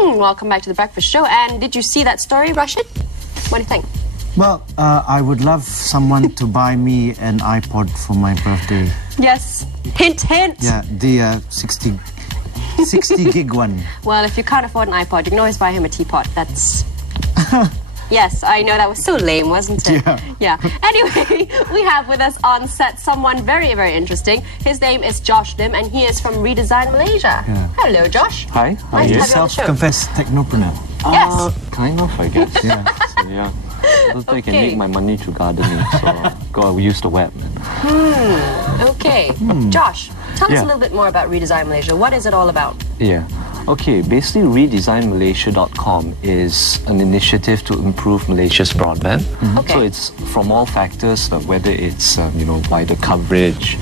Welcome back to The Breakfast Show. And did you see that story, Rashid? What do you think? Well, I would love someone to buy me an iPod for my birthday. Yes. Hint, hint. Yeah, the 60 gig one. Well, if you can't afford an iPod, you can always buy him a teapot. That's... Yes, I know, that was so lame, wasn't it? Yeah. Anyway, we have with us on set someone very, very interesting. His name is Josh Lim, and he is from Redesign Malaysia. Yeah. Hello, Josh. Hi. How are Nice to you? have you on the show. Self-confessed technopreneur. Yes. Kind of, I guess. Yeah. So, yeah. I don't think I can Okay. make my money through gardening, so gotta use the web, man. Okay. Josh, tell us Yeah. a little bit more about Redesign Malaysia. What is it all about? Yeah. Okay, basically redesignmalaysia.com is an initiative to improve Malaysia's broadband. Okay. So it's from all factors, whether it's wider coverage,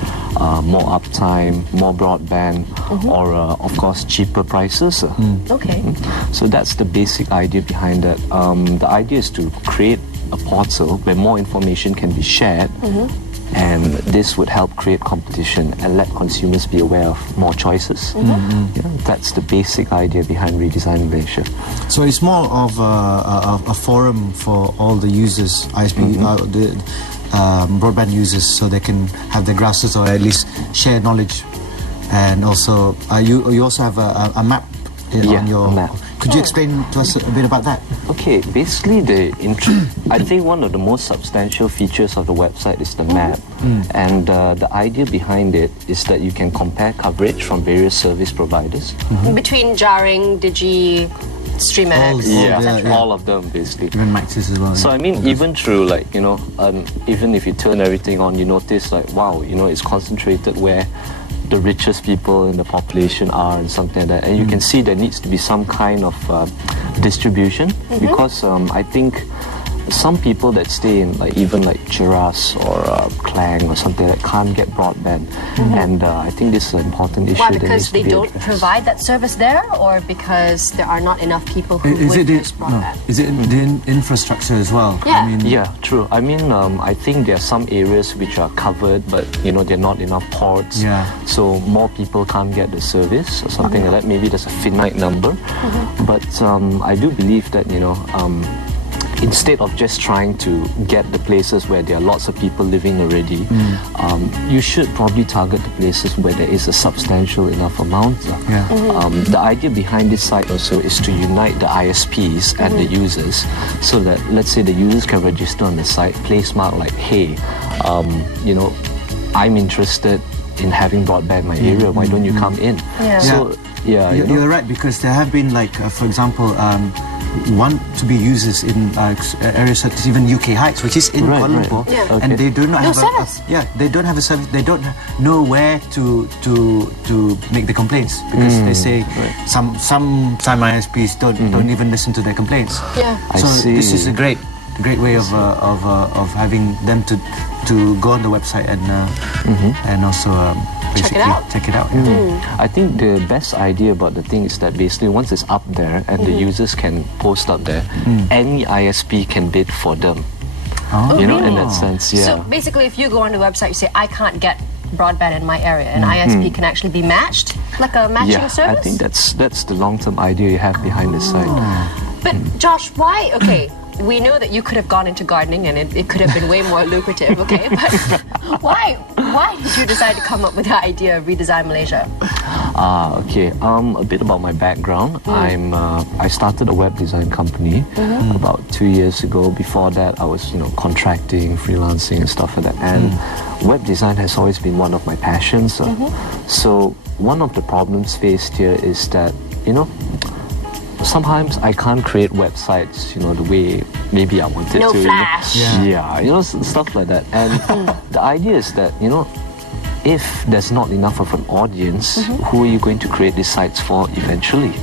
more uptime, more broadband, or of course cheaper prices. Okay. So that's the basic idea behind that. The idea is to create a portal where more information can be shared, and this would help create competition and let consumers be aware of more choices. Yeah, that's the basic idea behind Redesign Malaysia. So it's more of a forum for all the users, ISP, broadband users, so they can have their grasses or at least share knowledge. And also, you also have a map on your... a map. Could you explain to us a bit about that? Okay, basically I think one of the most substantial features of the website is the map. And the idea behind it is that you can compare coverage from various service providers. Between Jarring, Digi, StreamX, Yeah. All of them basically. Even Maxis as well. So I mean, even through even if you turn everything on, you notice wow, it's concentrated where the richest people in the population are and something like that. And you can see there needs to be some kind of distribution because I think some people that stay in even Cheras or Klang or something that can't get broadband. And I think this is an important issue. Why? that Because needs to they be don't addressed. provide that service there, or because there are not enough people who would use broadband? Is it the infrastructure as well? Yeah. I mean, Yeah, true. I mean, I think there are some areas which are covered, but there are not enough ports. Yeah. So more people can't get the service or something like that. Maybe there's a finite number. But I do believe that instead of just trying to get the places where there are lots of people living already, you should probably target the places where there is a substantial enough amount. The idea behind this site also is to unite the ISPs and the users, so that let's say the users can register on the site, place mark like, hey, I'm interested in having broadband in my area, why don't you come in? So you're right, because there have been for example, want to be users in areas such as even UK Heights, which is in Kuala Lumpur, and they do not have they don't have a service. They don't know where to make the complaints, because they say some ISPs don't even listen to their complaints. I So see. this is a great way of having them to go on the website and also basically check it out. I think the best idea about the thing is that basically once it's up there and the users can post up there, any ISP can bid for them. In that sense, So basically, if you go on the website, you say, I can't get broadband in my area, and ISP can actually be matched, like a matching service? I think that's the long-term idea you have behind the site. But Josh, why? Okay, we know that you could have gone into gardening and it could have been way more lucrative, okay? But why did you decide to come up with the idea of Redesign Malaysia? Okay. A bit about my background. I started a web design company about 2 years ago. Before that, I was contracting, freelancing, and stuff like that. And web design has always been one of my passions. So one of the problems faced here is that sometimes I can't create websites, the way maybe I wanted No to. flash. Stuff like that. And the idea is that, if there's not enough of an audience, who are you going to create these sites for eventually?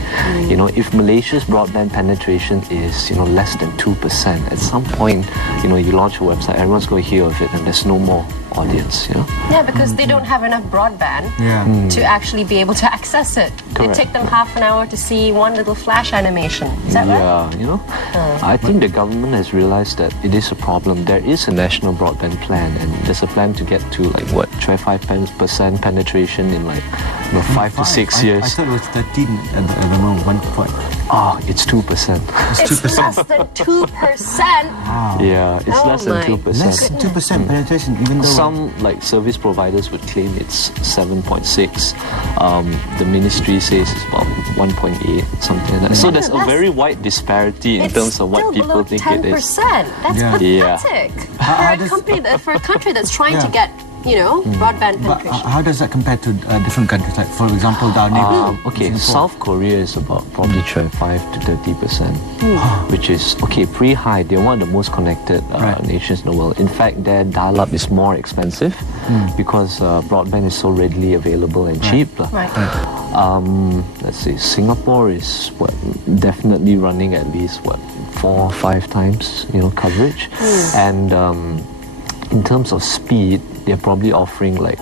If Malaysia's broadband penetration is, less than 2%, at some point, you launch a website, everyone's going to hear of it, and there's no more audience, you know. Yeah, because they don't have enough broadband to actually be able to access it. Correct. It take them half an hour to see one little flash animation. Is that right? Yeah, you know, I think the government has realized that it is a problem. There is a national broadband plan, and there's a plan to get to like what 25% penetration in like 5 to 6 years. I thought it was 13 at the moment. 1 point. Oh, it's 2%. It's less than 2%. Wow. Yeah, it's less than 2%. Less than 2% penetration, even though some like service providers would claim it's 7.6. The ministry says it's about 1.8, something like that. So there's a very wide disparity in terms of what people think it is. 10%. That's pathetic. For a country that's trying to get broadband penetration. But how does that compare to different countries? Like, for example, our neighbor. Okay, South Korea is about probably 25 to 30%, which is pretty high. They're one of the most connected nations in the world. In fact, their dial-up is more expensive because broadband is so readily available and cheap. Let's see, Singapore is definitely running at least 4 or 5 times coverage, and in terms of speed, they're probably offering like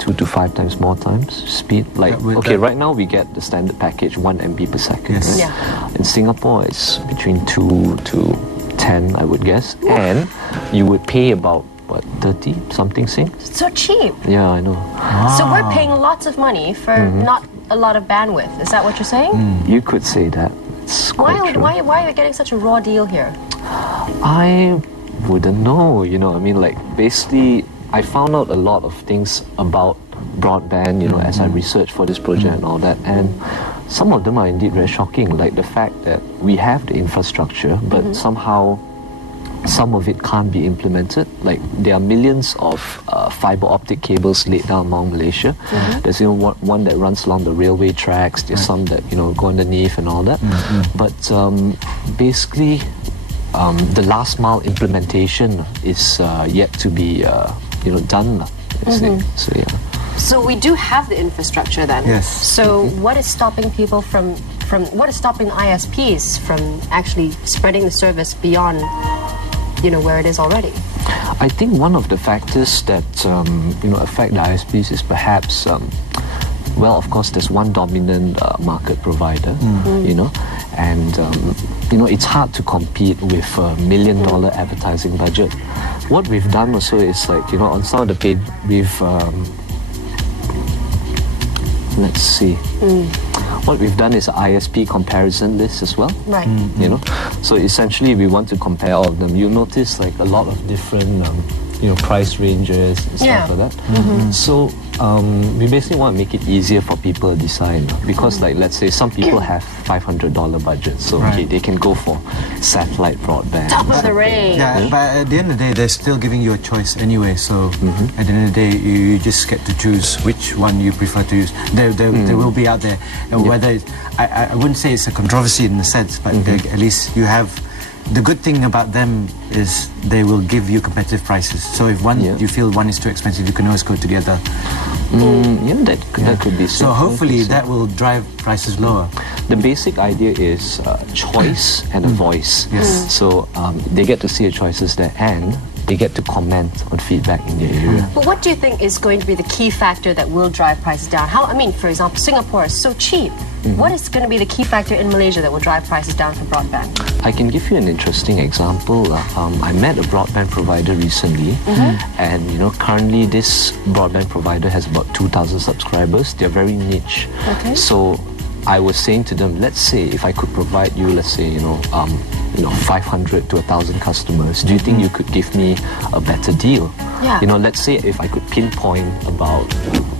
2 to 5 times more times speed. Like right now we get the standard package 1 MB per second. Yes. Right? In Singapore, it's between 2 to 10, I would guess, and you would pay about 30 something Sing. So cheap. Yeah, I know. Wow. So we're paying lots of money for not a lot of bandwidth. Is that what you're saying? You could say that. It's why are we getting such a raw deal here? I wouldn't know. I mean, like basically, I found out a lot of things about broadband, as I researched for this project and all that, and some of them are indeed very shocking, like the fact that we have the infrastructure, but somehow some of it can't be implemented. Like there are millions of fiber optic cables laid down along Malaysia. There's one that runs along the railway tracks. There's some that go underneath and all that. But basically, the last mile implementation is yet to be done. So yeah. So we do have the infrastructure then. Yes. So what is stopping people from what is stopping ISPs from actually spreading the service beyond where it is already? I think one of the factors that affect the ISPs is perhaps of course there's one dominant market provider, and it's hard to compete with a $1 million advertising budget. What we've done also is like on some of the paid let's see. What we've done is an ISP comparison list as well. Right. So essentially we want to compare all of them. You'll notice like a lot of different price ranges and stuff like that. So we basically want to make it easier for people to decide, because like let's say some people have $500 budget, so they can go for satellite broadband. Top of the range. Yeah, but at the end of the day, they're still giving you a choice anyway. So at the end of the day, you just get to choose which one you prefer to use. They will be out there, and whether it's, I wouldn't say it's a controversy in a sense, but at least you have. The good thing about them is they will give you competitive prices. So if you feel one is too expensive, you can always go together. That could be so. So hopefully that will drive prices lower. The basic idea is choice and a voice. Yes. So they get to see your choices there, and they get to comment on feedback in their area. But what do you think is going to be the key factor that will drive prices down? For example, Singapore is so cheap. What is going to be the key factor in Malaysia that will drive prices down for broadband? I can give you an interesting example. I met a broadband provider recently, and currently this broadband provider has about 2,000 subscribers. They're very niche. So I was saying to them, let's say if I could provide you, let's say 500 to 1,000 customers, do you think you could give me a better deal? Yeah. Let's say if I could pinpoint about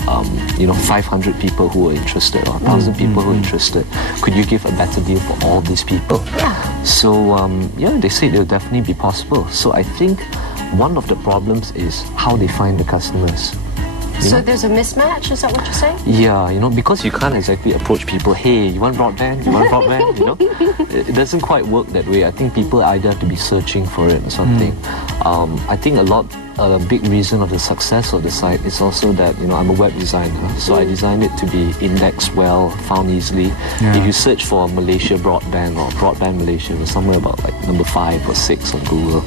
500 people who are interested, or 1,000 people who are interested, could you give a better deal for all these people? Yeah. So they say it'll definitely be possible. So I think one of the problems is how they find the customers. So there's a mismatch, is that what you're saying? Yeah, because you can't exactly approach people, hey, you want broadband? You want broadband? It doesn't quite work that way. I think people either have to be searching for it or something. I think a lot a big reason of the success of the site is also that, you know, I'm a web designer, so I designed it to be indexed well, found easily. If you search for Malaysia broadband or broadband Malaysia, we're somewhere about like number 5 or 6 on Google.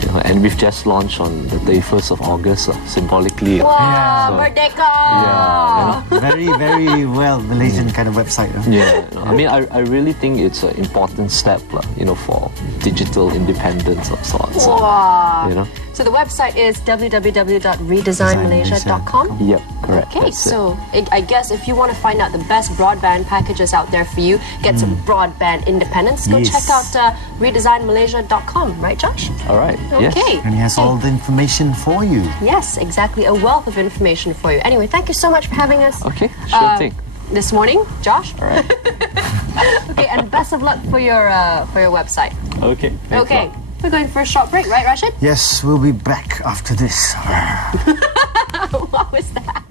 You know, and we've just launched on the 31st of August, symbolically. Wow, Merdeka! Yeah, you know. Very, very well Malaysian kind of website. Yeah, I mean, I really think it's an important step, you know, for digital independence of sorts. Wow. You know? So the website is www.redesignmalaysia.com? Yep, correct. Okay, so I guess if you want to find out the best broadband packages out there for you, get some broadband independence, go check out redesignmalaysia.com, right, Josh? All right. Okay. Yes. And he has all the information for you. Yes, exactly. A wealth of information for you. Anyway, thank you so much for having us. Okay, sure thing. This morning, Josh. All right. Okay, and best of luck for your website. Okay. Okay, we're going for a short break, right, Rashid? Yes, we'll be back after this. What was that?